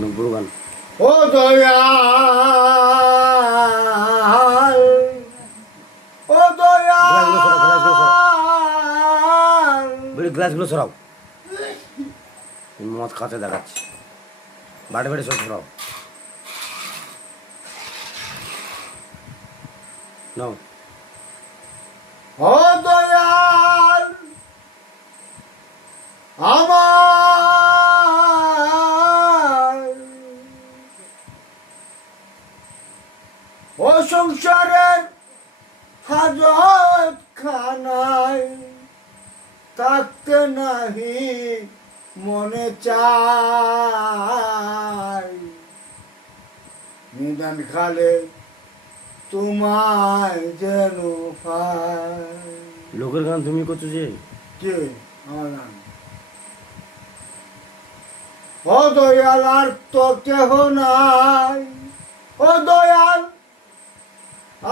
নম্বর গান। ও দয়াল, ও দয়াল, গ্লাসগুলো সরাও, মদ খাতে দেখাচ্ছি, বাড়ি বাড়ি সব সরাও নাও। ও দয়াল আমার, ও সংসারের হাজত খানায় থাকতে নাহি মনে চাই, নিদান খালে তোমায় যেন পাই। লোকের গান তুমি করছো যে? কে আমার গান? ও দয়াল আর তো কেহ নাই, ও দয়াল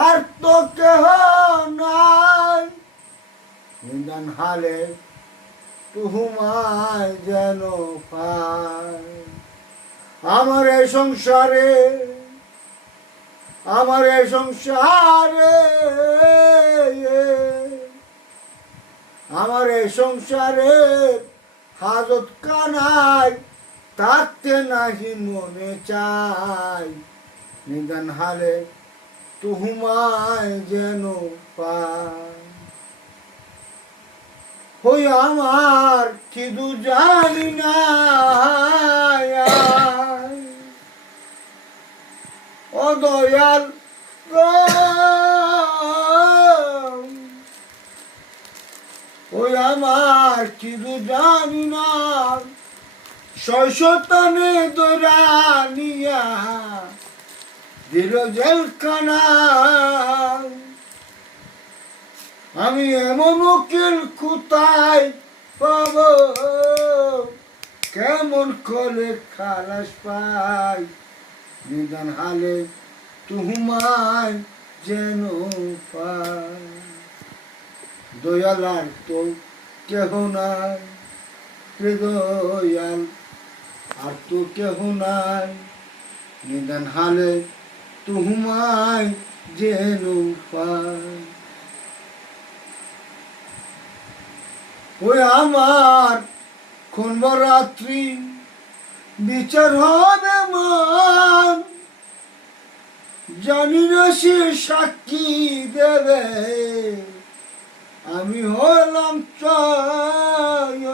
আর তো কেহ নাই, নিদান হালে তোমায় যেন পাই। আমার এই সংসারে, আমার এই সংসারে, আমার এই সংসারে হাজত কানায় থাকতে নাহি মনে চাই, নিদান হালে তুহুমায় যেন পাই। হই আমার কিদু জানি না, ও দয়াল ওই আমার কিদু জানি না, শৈশতানে দরা নিয়া দিল জেলখানা। আমি এমন উকিল কোথায় পাব, কেমন করে খালাস পাই, নিদান হালে তুহুমায় যেন পাই। দয়াল আর তো কেহ নাই, দয়াল আর তো কেহ নাই, নিদান হালে তুহুমায় যেন পাই। ওই আমার কোন রাত্রি বিচার হবে মান, জানি না সে সাক্ষী দেবে, আমি হলাম চায়